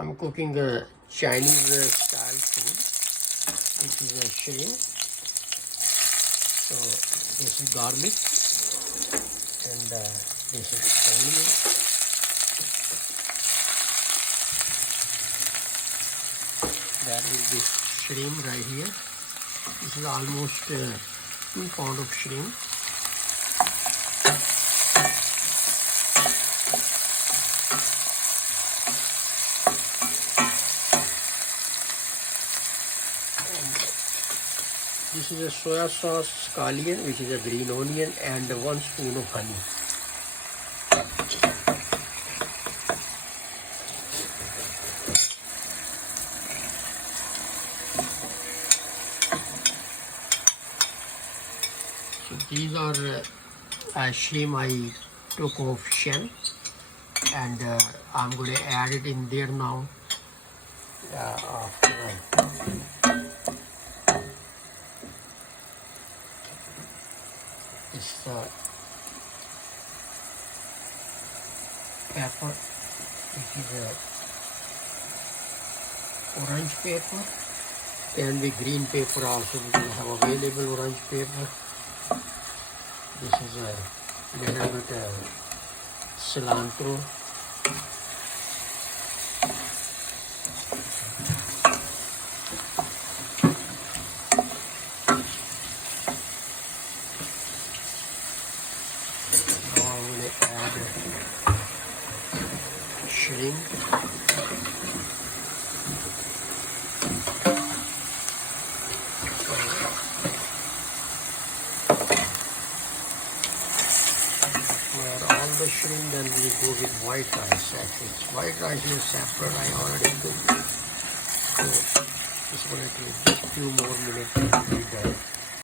I'm cooking a Chinese style food, which is a shrimp. So this is garlic and this is onion. That will be shrimp right here. This is almost 2 pounds of shrimp. This is a soya sauce scallion, which is a green onion, and 1 spoon of honey. So these are shrimp I took off shell, and I'm going to add it in there now. This pepper, which is orange pepper. Can be green pepper also, we have available orange pepper. This is a little bit cilantro. Now I'm going to add shrimp. The shrimp, then we go with white rice. Actually, white rice is separate. I already cooked it. So it's going to take just a few more minutes.